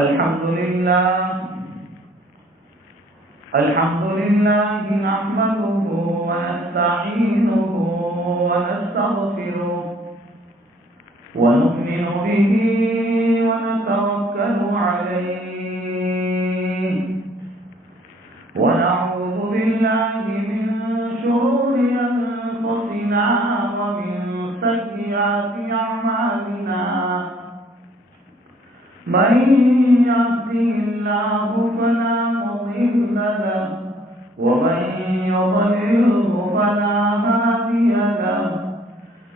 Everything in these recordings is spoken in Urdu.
الحمد لله نحمده ونستعينه ونستغفره ونؤمن به ونتوكل عليه ونعوذ بالله من شرور أنفسنا ومن سيئات أعمالنا من يهده الله فلا مضل له ومن يضلله فلا هادي له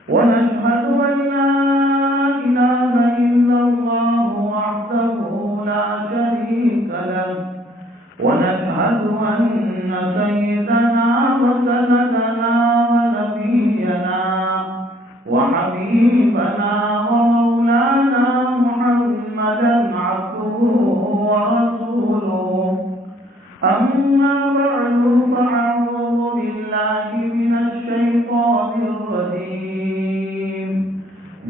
ونشهد أن لا إله إلا الله وحده لا شريك له ونشهد أن سيدنا وسندنا ونبينا وحبيبنا ومولانا محمدا عبده ورسوله أما بعد فأعوذ بالله من الشيطان الرجيم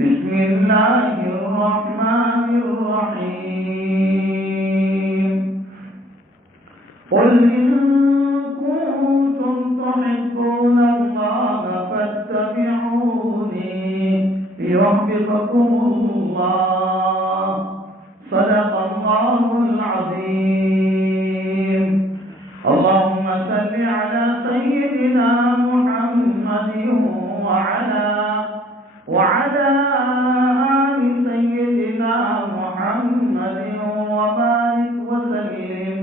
بسم الله الرحمن الرحيم قل إن كنتم تحبون الله فاتبعوني يحببكم الله صدق الله العظيم اللهم صل على سيدنا محمد وعلى آل سيدنا محمد وبارك وسلم.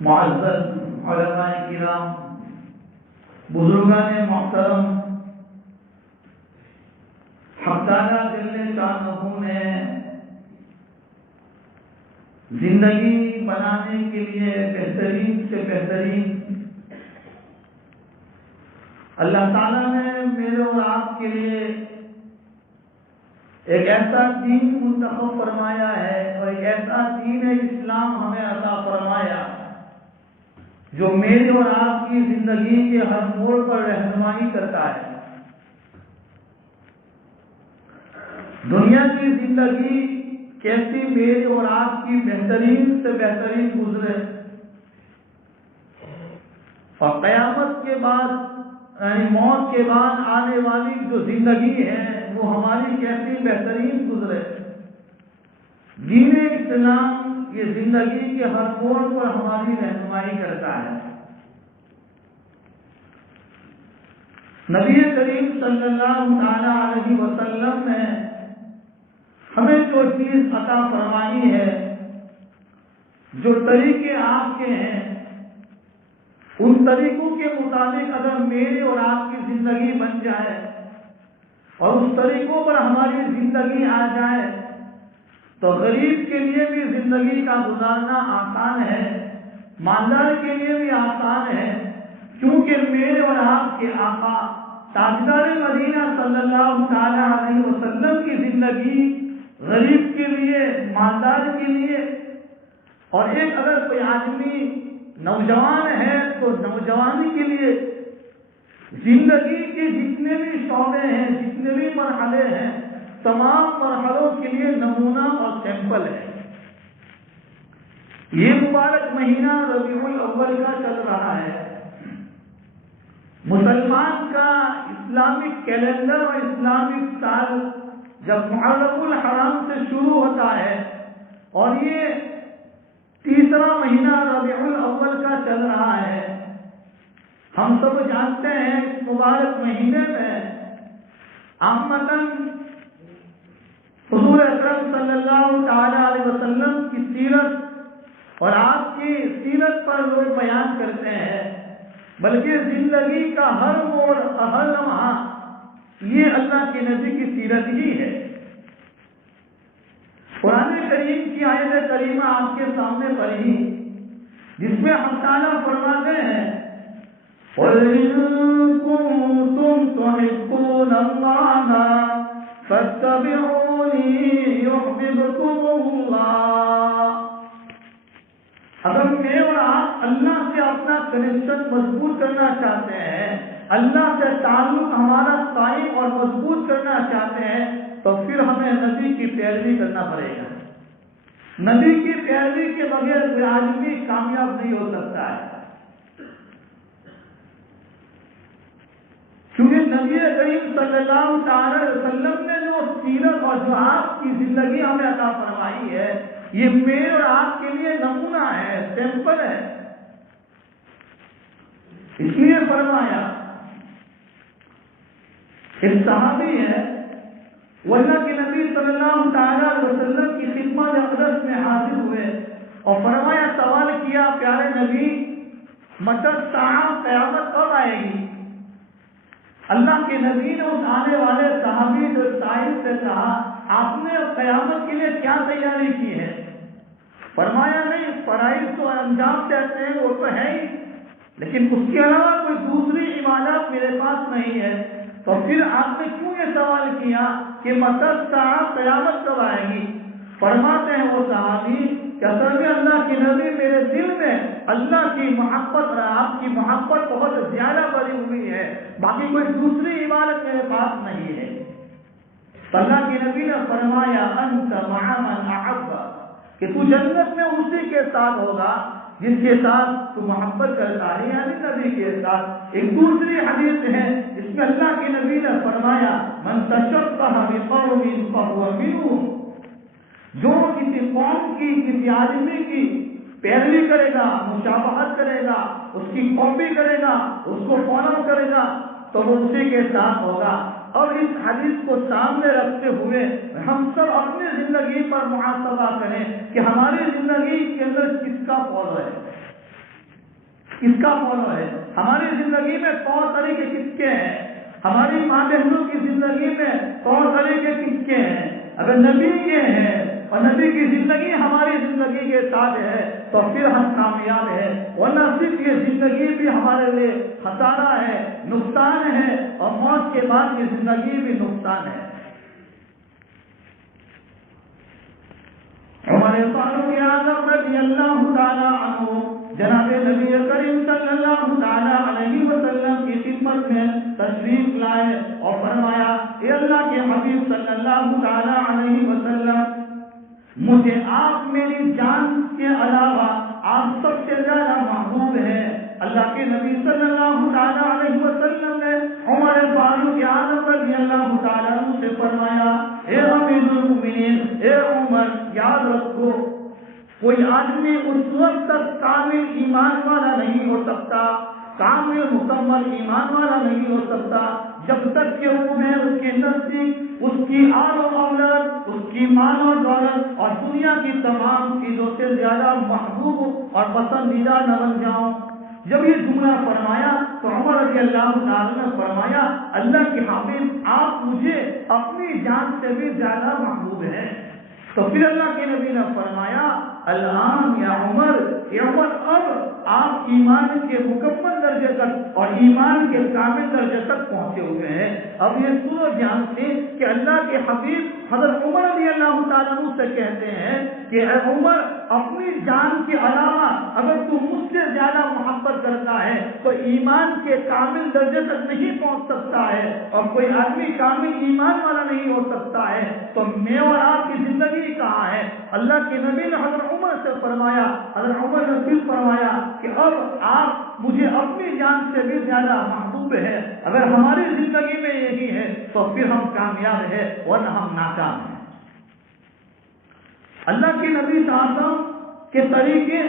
معزز علماء کرام، بزرگان محترم، حق تعالیٰ جل شانہ نے زندگی بنانے کے لیے بہترین سے بہترین اللہ تعالیٰ نے میرے اور آپ کے لیے ایک ایسا دین منتخب فرمایا ہے اور ایک ایسا دین اسلام ہمیں عطا فرمایا جو میرے اور آپ کی زندگی کے ہر موڑ پر رہنمائی کرتا ہے. دنیا کی زندگی کیسی میرے اور آپ کی بہترین سے بہترین گزرے اور قیامت کے بعد یعنی موت کے بعد آنے والی جو زندگی ہے وہ ہماری کیسی بہترین گزرے. دین اسلام یہ زندگی کے ہر موڑ پر ہماری رہنمائی کرتا ہے. نبی کریم صلی اللہ علیہ وسلم نے ہمیں جو چیز عطا فرمائی ہے، جو طریقے آپ کے ہیں، ان طریقوں کے مطابق اگر میرے اور آپ کی زندگی بن جائے اور اس طریقوں پر ہماری زندگی آ جائے تو غریب کے لیے بھی زندگی کا گزارنا آسان ہے، مالدار کے لیے بھی آسان ہے، کیونکہ میرے اور آپ کے آقا تاجدار مدینہ صلی اللہ علیہ وسلم کی زندگی غریب کے لیے، مالدار کے لیے، اور ایک اگر کوئی آدمی نوجوان ہے تو نوجوانی کے لیے زندگی کے جتنے بھی شعبے ہیں، جتنے بھی مرحلے ہیں، تمام مرحلوں کے لیے نمونہ اور سیمپل ہے. یہ مبارک مہینہ ربیع الاول کا چل رہا ہے. مسلمان کا اسلامک کیلنڈر اور اسلامک سال جب محرم الحرام سے شروع ہوتا ہے اور یہ تیسرا مہینہ ربیع الاول کا چل رہا ہے، ہم سب جانتے ہیں اس مبارک مہینے میں عامةً حضور اکرم صلی اللہ علیہ وسلم کی سیرت اور آپ کی سیرت پر لوگ بیان کرتے ہیں، بلکہ زندگی کا ہر موڑ، ہر لمحہ یہ اللہ کے نبی کی سیرت ہی ہے. قرآن کریم کی آیت کریمہ آپ کے سامنے پڑھی جس میں ہم تعالیٰ فرماتے ہیں قُلْ إِن كُنتُمْ تُحِبُّونَ اللَّهَ فَاتَّبِعُونِي يُحْبِبْكُمُ اللَّهُ. اگر میں اور آپ اللہ سے اپنا کنیکشن مضبوط کرنا چاہتے ہیں، اللہ سے تعلق ہمارا قائم اور مضبوط کرنا چاہتے ہیں تو پھر ہمیں نبی کی پیروی کرنا پڑے گا. نبی کی پیروی کے بغیر کوئی آدمی کامیاب نہیں ہو سکتا ہے، کیونکہ نبی کریم صلی اللہ تعالی علیہ وسلم نے جو سیرت اور جو آپ کی زندگی ہمیں عطا فرمائی ہے، یہ میرے اور آپ کے لیے نمونہ ہے، سیمپل ہے۔ اس لیے فرمایا، ایک صحابی ہے وہ اللہ کے نبی صلی اللہ تعالی علیہ وسلم کی خدمت اقدس میں حاضر ہوئے اور فرمایا، سوال کیا، پیارے نبی متی الساعہ، قیامت کب آئے گی؟ اللہ کے نبی نے اس آنے والے صحابی جو سائل سے کہا، آپ نے قیامت کے لیے کیا تیاری کی ہے؟ فرمایا، نہیں، فرائض تو انجام دیتے ہیں وہ تو ہے ہی، لیکن اس کے علاوہ کوئی دوسری عبادت میرے پاس نہیں ہے۔ تو پھر آپ نے کیوں یہ سوال کیا کہ متی الساعہ، قیامت کب آئے گی؟ فرماتے ہیں وہ صحابی کہ اصل میں اللہ کے نبی میرے دل میں اللہ کی محبت اور آپ کی محبت بہت زیادہ بڑی ہوئی ہے، باقی کوئی دوسری عبادت میرے پاس نہیں ہے۔ اللہ کے نبی نے فرمایا، انت مع من احب، کہ تو جنت میں اسی کے ساتھ ہوگا جس کے ساتھ تو محبت کرتا ہے، یعنی نبی کے ساتھ۔ ایک دوسری حدیث ہے جس میں اللہ کے نبی نے فرمایا، من تشبہ بقوم فهو منهم، جو کسی قوم کی، کسی آدمی کی پیروی کرے گا، مشابہت کرے گا، اس کی کاپی کرے گا، اس کو فالو کرے گا، تو وہ اسی کے ساتھ ہوگا۔ اور اس حدیث کو سامنے رکھتے ہوئے ہم سب اپنی زندگی پر محاسبہ کریں کہ ہماری زندگی کے اندر کس کا فالو ہے، کس کا فالو ہے، ہماری زندگی میں طور طریقے کس کے ہیں، ہماری ماں بہنوں کی زندگی میں طور طریقے کس کے ہیں۔ اگر نبی کے ہیں اور نبی کی زندگی ہماری زندگی کے ساتھ ہے تو پھر ہم کامیاب ہیں، ورنہ صرف یہ زندگی بھی ہمارے لیے خسارہ ہے، نقصان ہے، اور موت کے بعد یہ زندگی بھی نقصان ہے۔ عمر فاروق اعظم رضی اللہ تعالی عنہ جناب نبی کریم صلی اللہ تعالی علیہ وسلم کی خدمت میں تشریف لائے اور فرمایا، اے اللہ کے حبیب صلی اللہ تعالی علیہ وسلم، مجھے آپ میری جان کے علاوہ آپ سب سے زیادہ محبوب ہیں۔ اللہ کے نبی صلی اللہ تعالی علیہ وسلم نے عمر فاروق اعظم رضی اللہ تعالی عنہ سے فرمایا، اے امیر المؤمنین، اے عمر، یاد رکھو، کوئی آدمی اس وقت تک کامل ایمان والا نہیں ہو سکتا، کامل مکمل ایمان والا نہیں ہو سکتا جب تک کہ وہ میں اس کے نزدیک اس کی آل و اولاد، اس کی مال و دولت اور دنیا کی تمام چیزوں سے زیادہ محبوب اور پسندیدہ نہ بن جاؤں۔ جب یہ جملہ فرمایا تو عمر رضی اللہ تعالی نے فرمایا، اللہ کے حبیب، آپ مجھے اپنی جان سے بھی زیادہ محبوب ہیں۔ تو پھر اللہ کے نبی نے فرمایا، الان یا عمر، اے عمر، اب آپ ایمان کے مکمل درجے تک اور ایمان کے کامل درجے تک پہنچے ہوئے ہیں۔ اب یہ سنو جان سے کہ اللہ کے حبیب حضرت عمر رضی اللہ تعالیٰ عنہ سے کہتے ہیں کہ اے عمر، اپنی جان کے علاوہ اگر تو مجھ سے زیادہ محبت کرتا ہے تو ایمان کے کامل درجے تک نہیں پہنچ سکتا ہے، اور کوئی آدمی کامل ایمان والا نہیں ہو سکتا ہے، تو میں اور آپ کی زندگی کہاں ہے؟ اللہ کے نبی نے حضرت عمر سے فرمایا، حضرت عمر نے پھر فرمایا کہ اب آپ مجھے اپنی جان سے بھی زیادہ محبوب ہے۔ اگر ہماری زندگی میں یہی ہے تو پھر ہم کامیاب ہیں ورنہ ہم ناکام ہیں۔ اللہ کے نبی صلی اللہ علیہ وسلم کے طریقے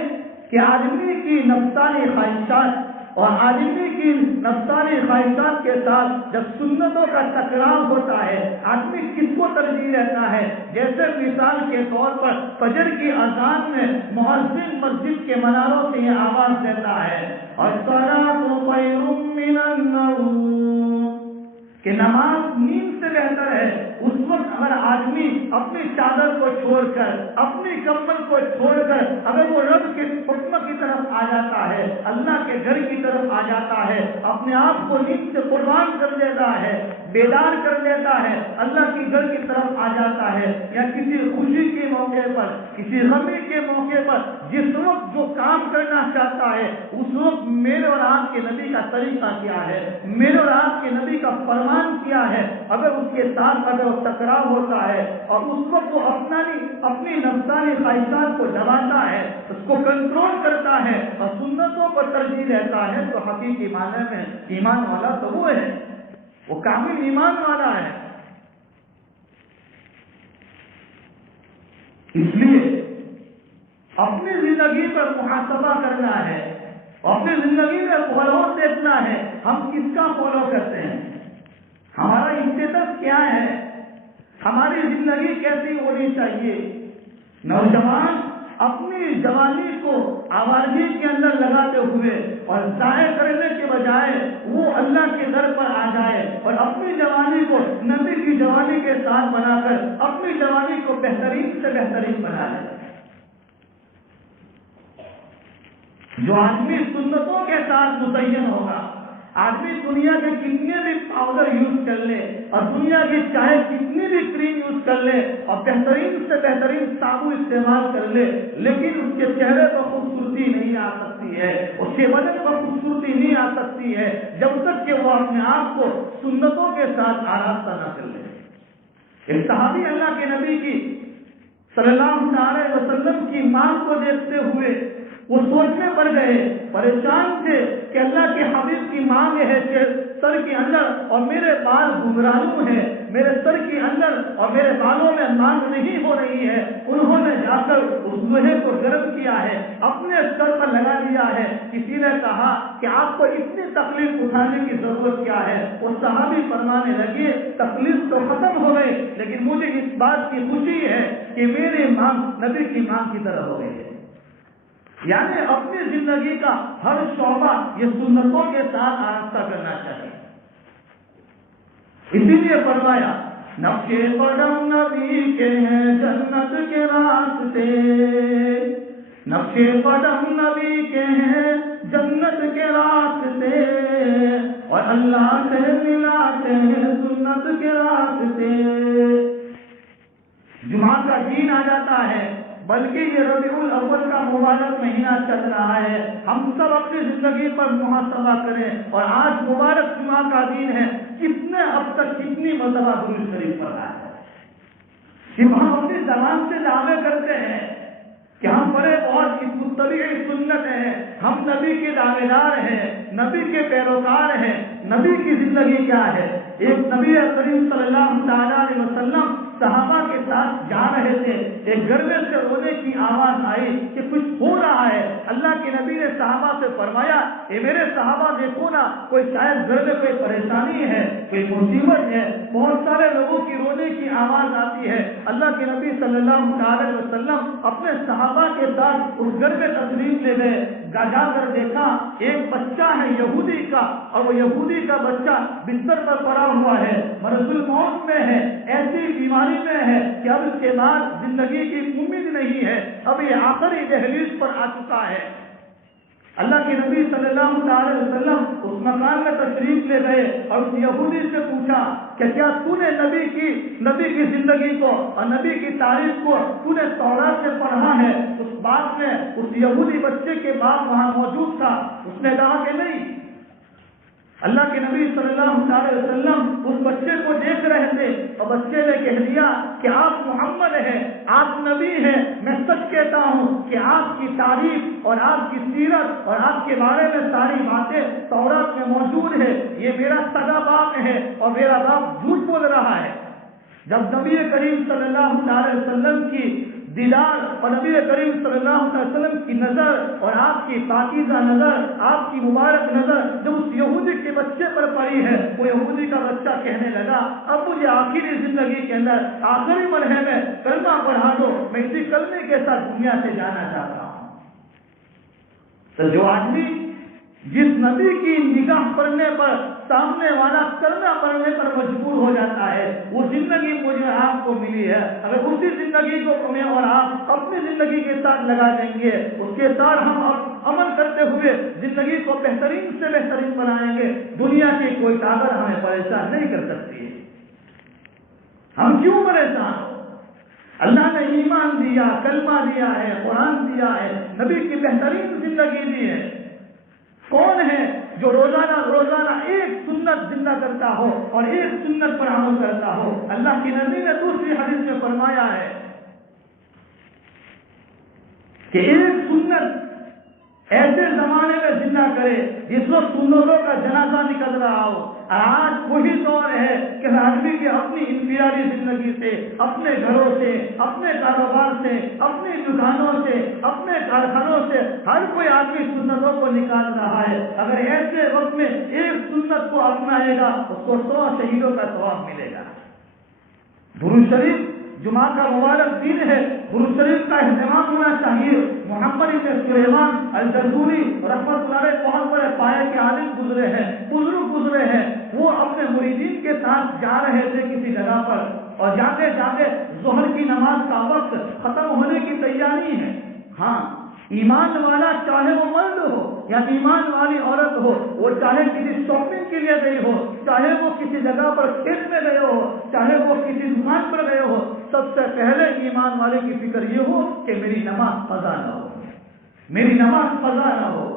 کہ آدمی کی نفسانی خواہشات اور آدمی کی نفسانی خواہشات کے ساتھ جب سنتوں کا ٹکراؤ ہوتا ہے، آدمی کس کو ترجیح دیتا ہے؟ جیسے مثال کے طور پر فجر کی اذان میں مؤذن مسجد کے مناروں سے یہ آواز دیتا ہے، الصلاۃ خیر من النوم، کہ نماز نیند سے بہتر ہے۔ اس وقت اگر آدمی اپنی چادر کو چھوڑ کر، اپنی کمبل کو چھوڑ کر اگر وہ رب کے حکم کی طرف آ جاتا ہے، اللہ کے گھر کی طرف آ جاتا ہے، اپنے آپ کو نیند سے قربان کر دیتا ہے، بیدار کر دیتا ہے، اللہ کی گھر کی طرف آ جاتا ہے، یا کسی خوشی کے موقع پر، کسی غمی کے موقع پر جس وقت جو کام کرنا چاہتا ہے اس وقت میرے اور آپ کے نبی کا طریقہ کیا ہے، میرے اور آپ کے نبی کا فرمان کیا ہے، اگر اس کے ساتھ اگر وہ ٹکراؤ ہوتا ہے اور اس وقت وہ اپنی نفسانی خواہشات کو دباتا ہے، اس کو کنٹرول کرتا ہے اور سنتوں پر ترجیح دیتا ہے، تو حقیقی معنی میں ایمان والا تو وہ ہے، وہ کامل ایمان والا ہے۔ اس لیے اپنی زندگی پر محاسبہ کرنا ہے، اپنی زندگی میں فالو دیکھنا ہے، ہم کس کا فالو کرتے ہیں، ہمارا اسٹیٹس کیا ہے، ہماری زندگی کیسی ہونی چاہیے۔ نوجوان اپنی جوانی کو آوارگی کے اندر لگاتے ہوئے اور ضائع کرنے کے بجائے وہ اللہ کے در پر آ جائے اور اپنی جوانی کو نبی کی جوانی کے ساتھ بنا کر اپنی جوانی کو بہترین سے بہترین بنا لے۔ جو آدمی سنتوں کے ساتھ متعین ہوگا، آدمی دنیا کے کتنے بھی پاؤڈر یوز کر لے اور دنیا کی چاہے کتنی بھی کریم یوز کر لے اور بہترین سے بہترین صابن استعمال کر لے، لیکن اس کے چہرے پر خوبصورتی نہیں آ سکتی ہے، اس کے بدن پر خوبصورتی نہیں آ سکتی ہے جب تک کہ وہ اپنے آپ کو سنتوں کے ساتھ آراستہ نہ کر لے۔ ایک صحابی اللہ کے نبی کی صلی اللہ علیہ وسلم کی مانگ کو دیکھتے ہوئے وہ سوچنے پڑ گئے، پریشان تھے کہ اللہ کے حبیب کی مانگ ہے کہ سر کے اندر اور میرے بال گمراہوں ہیں، میرے سر کے اندر اور میرے بالوں میں مانگ نہیں ہو رہی ہے۔ انہوں نے جا کر اس لوہے کو گرم کیا ہے، اپنے سر پر لگا دیا ہے۔ کسی نے کہا کہ آپ کو اتنی تکلیف اٹھانے کی ضرورت کیا ہے؟ وہ صحابی فرمانے لگے تکلیف تو ختم ہو گئی، لیکن مجھے اس بات کی خوشی ہے کہ میری مانگ نبی کی مانگ کی طرح ہو گئی ہے۔ یعنی اپنی زندگی کا ہر شعبہ یہ سنتوں کے ساتھ آراستہ کرنا چاہیے۔ اسی لیے فرمایا نقش قدم نبی کے ہیں جنت کے راستے، نقش قدم نبی کے ہیں جنت کے راستے، اور اللہ سے ملاتے ہیں سنت کے راستے۔ جمعہ کا دن آ جاتا ہے، بلکہ یہ ربیع الاول کا مبارک مہینہ چل رہا ہے، ہم سب اپنی زندگی پر محاسبہ کریں، اور آج مبارک جمعہ کا دن ہے، کتنے اب تک کتنی مرتبہ درود شریف پڑھا ہے؟ کہ ہم اپنی زبان سے دعوے کرتے ہیں کہ ہم بڑے بہت متبع سنت ہیں، ہم نبی کے دعوے دار ہیں، نبی کے پیروکار ہیں۔ نبی کی زندگی کیا ہے؟ ایک نبی کریم صلی اللہ علیہ وسلم صحابہ کے ساتھ جا رہے تھے، ایک گھر میں سے رونے کی آواز آئی کہ کچھ ہو رہا ہے۔ اللہ کے نبی نے صحابہ سے فرمایا اے میرے صحابہ دیکھو نا، کوئی شاید گھر میں کوئی پریشانی ہے، کوئی مصیبت ہے، بہت سارے لوگوں کی رونے کی آواز آتی ہے۔ اللہ کے نبی صلی اللہ علیہ وسلم اپنے صحابہ کے ساتھ اس گھر میں تشریف لے گئے، جا کر دیکھا ایک بچہ ہے یہودی کا، اور وہ یہودی کا بچہ بستر پر پڑا ہوا ہے، مرض الموت میں ہے، ایسی بیماری میں ہے کہ اب اس کے بعد زندگی کی امید نہیں ہے، اب یہ آخری دہلیز پر آ چکا ہے۔ اللہ کے نبی صلی اللہ علیہ وسلم اس مکان میں تشریف لے گئے اور اس یہودی سے پوچھا کہ کیا تو نے نبی کی زندگی کو اور نبی کی تاریخ کو تو نے تورات سے پڑھا ہے؟ اس بات میں اس یہودی بچے کے باپ وہاں موجود تھا، اس نے کہا کہ نہیں۔ اللہ کے نبی صلی اللہ علیہ وسلم اس بچے کو دیکھ رہے تھے اور بچے نے کہہ دیا کہ آپ محمد ہیں، آپ نبی ہیں، میں سچ کہتا ہوں کہ آپ کی تاریخ اور آپ کی سیرت اور آپ کے بارے میں ساری باتیں تورات میں موجود ہے، یہ میرا سگا باپ ہے اور میرا باپ جھوٹ بول رہا ہے۔ جب نبی کریم صلی اللہ علیہ وسلم کی دیدار اور نبی کریم صلی اللہ علیہ وسلم کی نظر اور آپ کی پاکیزہ نظر، آپ کی مبارک نظر جب اس یہودی کے بچے پر پڑی ہے، وہ یہودی کا بچہ کہنے لگا اب مجھے آخری زندگی کے اندر آخری مرحلے میں کلمہ پڑھا دو، میں اسی کلمے کے ساتھ دنیا سے جانا چاہتا ہوں۔ تو جو آدمی جس نبی کی نگاہ پڑنے پر سامنے والا کرنا پڑنے پر مجبور ہو جاتا ہے. وہ زندگی مجھے آپ کو ملی ہے, اگر اسی زندگی کو میں اور آپ اپنی زندگی کے ساتھ لگا دیں گے, اس کے ساتھ ہم عمل کرتے ہوئے زندگی کو بہترین سے بہترین بنائیں گے, دنیا کی کوئی طاقت ہمیں پریشان نہیں کر سکتی. ہم کیوں پریشان ہو؟ اللہ نے ایمان دیا, کلمہ دیا ہے, قرآن دیا ہے, نبی کی بہترین زندگی دی ہے. کون ہے جو روزانہ ایک سنت زندہ کرتا ہو اور ایک سنت پر عمل کرتا ہو؟ اللہ کی نبی نے دوسری حدیث میں فرمایا ہے کہ ایک سنت ایسے زمانے میں زندہ کرے جس وقت سنتوں کا جنازہ نکل رہا ہو. آج وہی دور ہے کہ آدمی کی اپنی انفرادی زندگی سے, اپنے گھروں سے, اپنے کاروبار سے, اپنی دکانوں سے, اپنے کارخانوں سے ہر کوئی آدمی سنتوں کو نکال رہا ہے. اگر ایسے وقت میں ایک سنت کو اپنائے گا اس کو 100 شہیدوں کا ثواب ملے گا. درود شریف جمعہ کا مبارک دن ہے, درود شریف کا اہتمام ہونا چاہیے. محمد بن سلیمان الجزوری رحمۃ اللہ علیہ بہت بڑے پائے کے عالم گزرے ہیں, بزرگ گزرے ہیں. وہ اپنے مریدین کے ساتھ جا رہے تھے کسی جگہ پر, اور جاتے جاتے ظہر کی نماز کا وقت ختم ہونے کی تیاری ہے. ہاں, ایمان والا چاہے وہ مرد ہو یا ایمان والی عورت ہو, وہ چاہے کسی شاپنگ کے لیے گئی ہو, چاہے وہ کسی جگہ پر کھیت میں گئے ہو, چاہے وہ کسی دکان پر گئے ہو, سب سے پہلے ایمان والے کی فکر یہ ہو کہ میری نماز قضا نہ ہو, میری نماز قضا نہ ہو.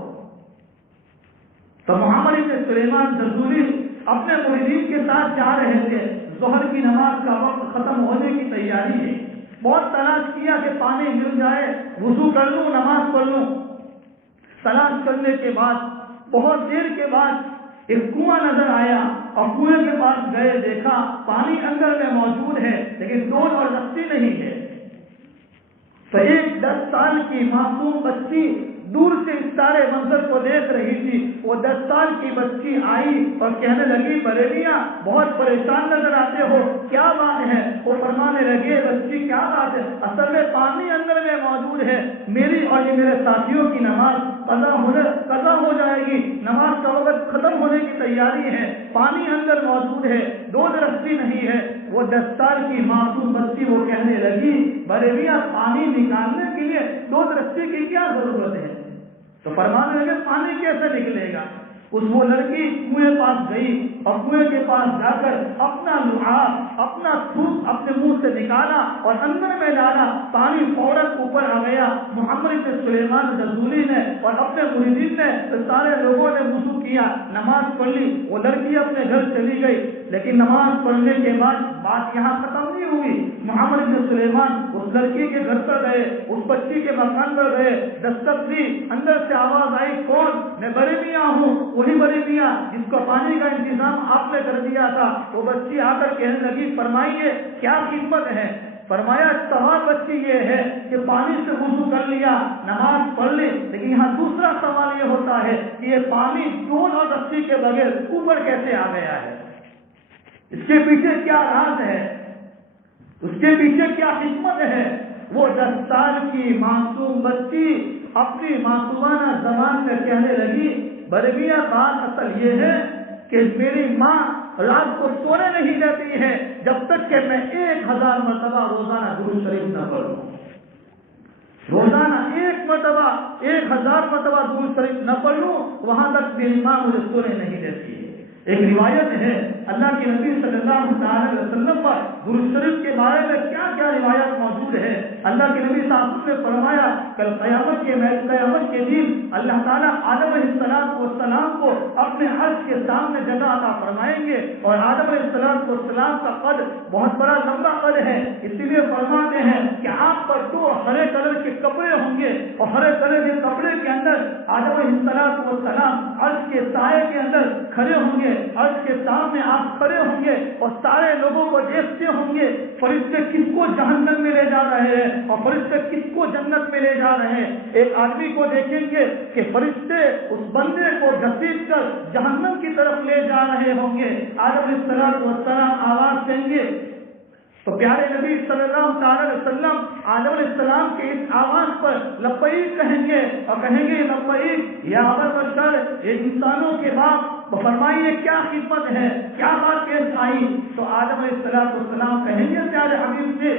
تو محمد بن سلیمان الجزوری اپنے مریدین کے ساتھ جا رہے تھے. ظہر کی نماز کا وقت ختم ہونے کی تیاری ہے. بہت تلاش کیا کہ پانی مل جائے, وضو کر لوں, نماز پڑھ لوں. تلاش کرنے کے بعد بہت دیر کے بعد ایک کنواں نظر آیا, اور کنویں کے پاس گئے, دیکھا پانی اندر میں موجود ہے لیکن ڈول اور رسی نہیں ہے. تو ایک 10 سال کی معصوم بچی دور سے اس سارے منظر کو دیکھ رہی تھی. وہ 10 سال کی بچی آئی اور کہنے لگی, بریلیا بہت پریشان نظر آتے ہو, کیا بات ہے؟ وہ فرمانے لگے, بچی کیا بات ہے, اصل میں پانی اندر میں موجود ہے, میری اور یہ میرے ساتھیوں کی نماز قضا ہو جائے گی, نماز کا وقت ختم ہونے کی تیاری ہے, پانی اندر موجود ہے, ڈول رسی نہیں ہے. وہ 10 سال کی معصوم بچی وہ کہنے لگی, بریلیا پانی نکالنے کے لیے ڈول رسی کی کیا ضرورت ہے؟ تو فرمانے لگے, پانی کیسے نکلے گا؟ وہ لڑکی کنویں پاس گئی اور کنویں کے پاس جا کر اپنا لعاب, اپنا تھوک اپنے منہ سے نکالا اور اندر میں ڈالا. پانی فوراً اوپر آ گیا. محمد بن سلیمان الجزوری نے اور اپنے مریدین نے, سارے لوگوں نے وضو کیا, نماز پڑھ لی. وہ لڑکی اپنے گھر چلی گئی, لیکن نماز پڑھنے کے بعد بات یہاں ختم نہیں ہوئی. محمد بن سلیمان اس لڑکی کے گھر پر گئے, اس بچی کے مکان پر گئے, دستک دی, اندر سے آواز آئی, کون؟ میں بڑے میاں ہوں, وہی بڑے میاں جس کو پانی کا انتظام آپ نے کر دیا تھا. وہ بچی آ کر کہنے لگی, فرمائیے کیا خدمت ہے؟ فرمایا, سوال بچی یہ ہے کہ پانی سے وضو کر لیا, نماز پڑھ لی, لیکن یہاں دوسرا سوال یہ ہوتا ہے کہ یہ پانی ڈول اور رسی کے بغیر اوپر کیسے آ گیا ہے؟ اس کے پیچھے کیا راز ہے؟ اس کے پیچھے کیا حکمت ہے؟ وہ 10 سال کی معصوم بچی اپنی معصومانہ زبان میں کہنے لگی, بربیا بات اصل یہ ہے کہ میری ماں رات کو سونے نہیں دیتی ہے جب تک کہ میں 1000 مرتبہ روزانہ درود شریف نہ پڑھوں. روزانہ 1 مرتبہ 1000 مرتبہ درود شریف نہ پڑھوں, وہاں تک میری ماں مجھے سونے نہیں دیتی ہے. ایک روایت ہے اللہ کے نبی صلی اللہ علیہ وسلم پر درود شریف کے بارے میں کیا کیا روایت موجود ہے. اللہ کے نبی صاحب نے فرمایا, کل قیامت کے دن اللہ تعالیٰ آدم علیہ السلام کو اپنے عرش کے سامنے جگہ عطا فرمائیں گے, اور آدم علیہ السلام کا قد بہت بڑا لمبا قد ہے, اسی لیے فرماتے ہیں کہ آپ پر 2 ہرے کلر کے کپڑے ہوں گے, اور ہرے کلر کے کپڑے کے اندر آدم علیہ السلام عرش کے سائے کے اندر کھڑے ہوں گے. عرش کے سامنے آپ کھڑے ہوں گے اور سارے لوگوں کو دیکھتے ہوں گے, فرشتے کس کو جہنم میں لے جا رہے ہیں اور فرشتے کس کو جنت میں لے جا رہے ہیں. ایک آدمی کو دیکھیں گے کہ فرشتے اس بندے کو گھسیٹ کر جہنم کی طرف لے جا رہے ہوں گے. آدم علیہ السلام آواز دیں گے تو پیارے نبی صلی اللہ علیہ وسلم آدم علیہ السلام کے اس آواز پر لبیک کہیں گے, اور کہیں گے, لبیک یا ابا بشر, یہ انسانوں کے باپ, فرمائیے کیا خدمت ہے، کیا بات پیش آئی؟ تو آدم علیہ السلام کہیں گے پیارے حبیب سے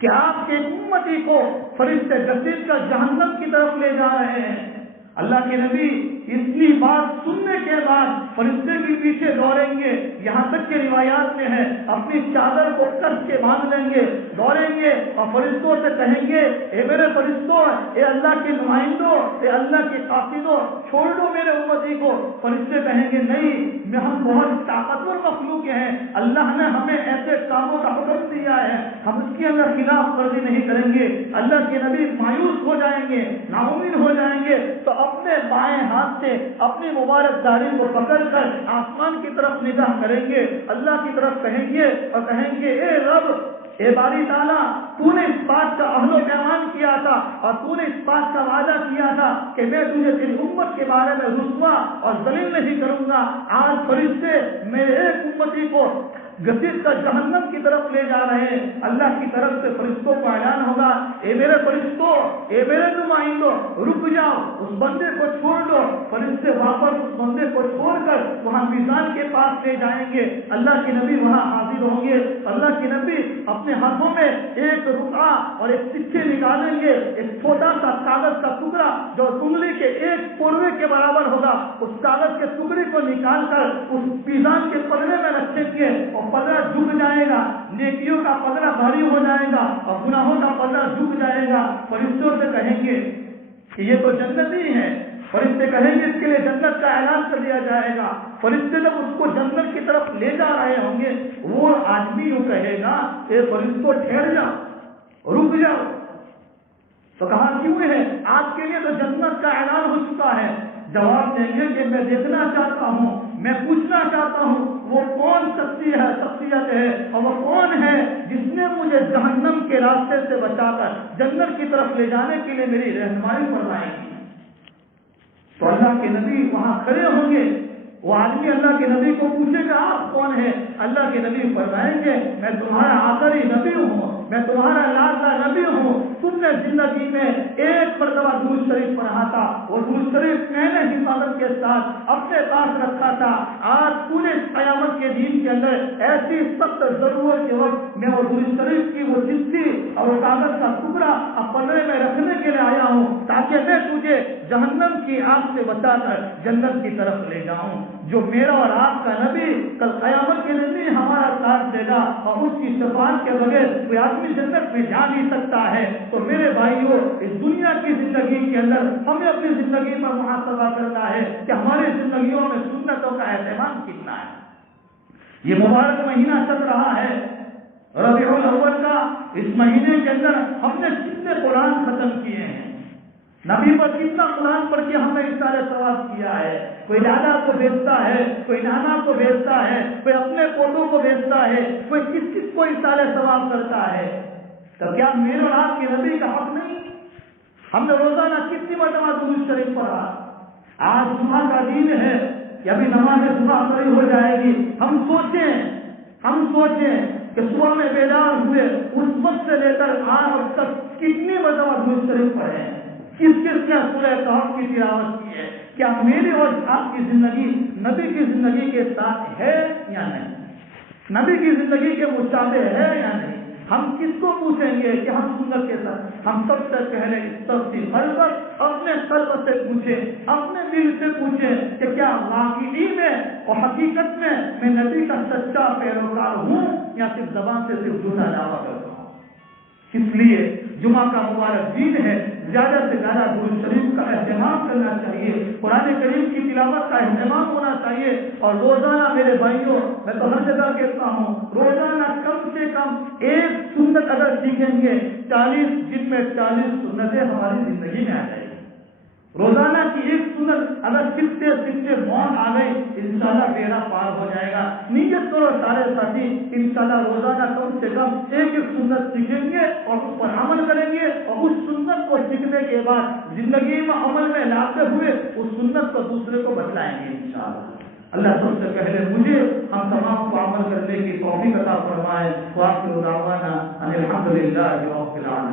کہ آپ کے امتی کو فرشتے گسیٹ کر جہنم کی طرف لے جا رہے ہیں۔ اللہ کے نبی اتنی بات سننے کے بعد فرشتے بھی پیچھے دوڑیں گے، یہاں تک کہ روایات میں ہے اپنی چادر کو کس کے باندھ لیں گے، دوڑیں گے اور فرشتوں سے کہیں گے اے میرے فرشتوں، اے اللہ کے نمائندوں، اے اللہ کے قاصدوں، چھوڑ دو میرے امتی کو۔ فرشتے کہیں گے نہیں، ہم بہت طاقتور مخلوق ہیں، اللہ نے ہمیں ایسے کاموں کا حکم دیا ہے، ہم اس کے اندر خلاف ورزی نہیں کریں گے۔ اللہ کے نبی مایوس ہو جائیں گے، ناامید ہو جائیں گے، تو اپنے بائیں ہاتھ سے اپنی مبارک داڑھی کو پکڑ کر آسمان کی طرف نگاہ کریں گے، اللہ کی طرف کہیں گے اور کہیں گے اے رب، اے باری تعالیٰ، تو نے اس بات کا عہد و پیمان کیا تھا اور تو نے اس بات کا وعدہ کیا تھا کہ میں تجھے تیری امت کے بارے میں رسوا اور ذلیل نہیں کروں گا۔ آج فرشتے میرے ایک امتی کو گسیٹ کر جہنم کی طرف لے جا رہے ہیں۔ اللہ کی طرف سے فرشتوں کو اعلان ہوگا اے میرے فرشتوں، اے میرے نمائندوں، رک جاؤ، اس بندے کو چھوڑ دو۔ فرشتے واپس اس بندے کو چھوڑ کر وہاں میزان کے پاس لے جائیں گے، اللہ کے نبی وہاں حاضر ہوں گے۔ اللہ کے نبی اپنے ہاتھوں میں ایک رقعہ اور ایک سکے نکالیں گے، ایک چھوٹا سا کاغذ کا ٹکڑا جو انگلی کے ایک کوڑوے کے برابر ہوگا، اس کاغذ کے ٹکڑے کو نکال کر اس میزان کے پلڑے میں رکھیں گے اور پلڑا جھک جائے گا، نیکیوں کا پلڑا بھاری ہو جائے گا اور گناہوں کا پلڑا جھک جائے گا۔ فرشتوں سے کہیں گے کہ یہ تو جنتی ہے، فرشتے کہیں گے اس کے لیے جنت کا اعلان کر دیا جائے گا۔ فرشتے جب اس کو جنت کی طرف لے جا رہے ہوں گے، وہ آدمی یوں کہے گا اے فرشتوں ٹھہر جاؤ، رک جاؤ۔ تو کہا کیوں ہے؟ آپ کے لیے تو جنت کا اعلان ہو چکا ہے۔ جواب دیں گے کہ میں دیکھنا چاہتا ہوں، میں پوچھنا چاہتا ہوں وہ کون شخصیت ہے اور وہ کون ہے جس نے مجھے جہنم کے راستے سے بچا کر جنت کی طرف لے جانے کے لیے میری رہنمائی فرمائے گی۔ تو اللہ کے نبی وہاں کھڑے ہوں گے، وہ آدمی اللہ کے نبی کو پوچھے گا آپ کون ہیں؟ اللہ کے نبی فرمائیں گے میں تمہارا آخری نبی ہوں، میں تمہارا لاڈلا نبی ہوں۔ تم نے زندگی میں ایک مرتبہ درود شریف پڑھا تھا، وہ درود شریف میں نے حفاظت کے ساتھ اپنے پاس رکھا تھا۔ آج پورے قیامت کے دین کے اندر ایسی سخت ضرورت کے وقت میں وہ درود شریف کی وہ چٹھی اور وہ کاغذ کا ٹکڑا پلڑے میں رکھنے کے لیے آیا ہوں تاکہ میں تجھے جہنم کی آگ سے بچا کر جنت کی طرف لے جاؤں۔ جو میرا اور آپ کا نبی کل قیامت کے دن ہمارا ساتھ دے گا اور اس کی شفاعت کے بغیر کوئی آدمی جنت میں جا نہیں سکتا ہے۔ تو میرے بھائیوں، اس دنیا کی زندگی کے اندر ہمیں اپنی زندگی پر محاسبہ کرنا ہے کہ ہماری زندگیوں میں سنتوں کا اہتمام کتنا ہے۔ یہ مبارک مہینہ چل رہا ہے ربیع الاول کا، اس مہینے کے اندر ہم نے کتنے قرآن ختم کیے ہیں، نبی پر کتنا قرآن پڑھ کے ہم نے اشارے ثواب کیا ہے۔ کوئی دادا کو بیچتا ہے، کوئی نانا کو بیچتا ہے، کوئی اپنے پوتوں کو بیچتا ہے، کوئی کس کو اشارے ثواب کرتا ہے۔ تو کیا میرے اور آپ کے نبی کا حق نہیں؟ ہم نے روزانہ کتنی مرتبہ درود شریف پڑھا؟ آج جمعہ کا دن ہے کہ ابھی نماز صبح پڑھی ہو جائے گی، ہم سوچیں کہ صبح میں بیدار ہوئے اس وقت سے لے کر آج تک کتنی مرتبہ درود شریف پڑھے ہیں، کس نے سورہ کہف کی تلاوت کی ہے؟ کیا میری اور آپ کی زندگی نبی کی زندگی کے ساتھ ہے یا نہیں؟ نبی کی زندگی کے مشابہ ہے یا نہیں؟ ہم کس کو پوچھیں گے کہ ہم سنت کے ساتھ؟ ہم سب سے پہلے تفصیل قلب اپنے قلب سے پوچھیں، اپنے دل سے پوچھیں کہ کیا واقعی میں اور حقیقت میں نبی کا سچا پیروکار ہوں یا صرف زبان سے صرف جھوٹا دعویٰ کرتا ہوں۔ اس لیے جمعہ کا مبارک دن ہے، زیادہ سے زیادہ درود شریف کا اہتمام کرنا چاہیے، قرآن کریم کی تلاوت کا اہتمام ہونا چاہیے، اور روزانہ میرے بھائیوں میں تو ہر جگہ کہتا ہوں روزانہ کم سے کم ایک سنت اگر سیکھیں گے 40 دن میں 40 سنتیں ہماری زندگی میں آ جائیں گی۔ روزانہ کی ایک سنت اگر سیکھتے موت آ گئی انشاءاللہ بیڑا پار ہو جائے گا۔ نیت کرو سارے ساتھی، انشاءاللہ روزانہ کم سے کم ایک سنت سیکھیں گے اور اس پر عمل کریں گے، اور اس سنت کو سیکھنے کے بعد زندگی میں عمل میں لاتے ہوئے اس سنت کو دوسرے کو بتلائیں گے انشاءاللہ۔ اللہ سب سے پہلے مجھے ہم تمام کو عمل کرنے کی توفیق عطا فرمائے۔ وآخر دعوانا ان الحمد للہ رب العالمین۔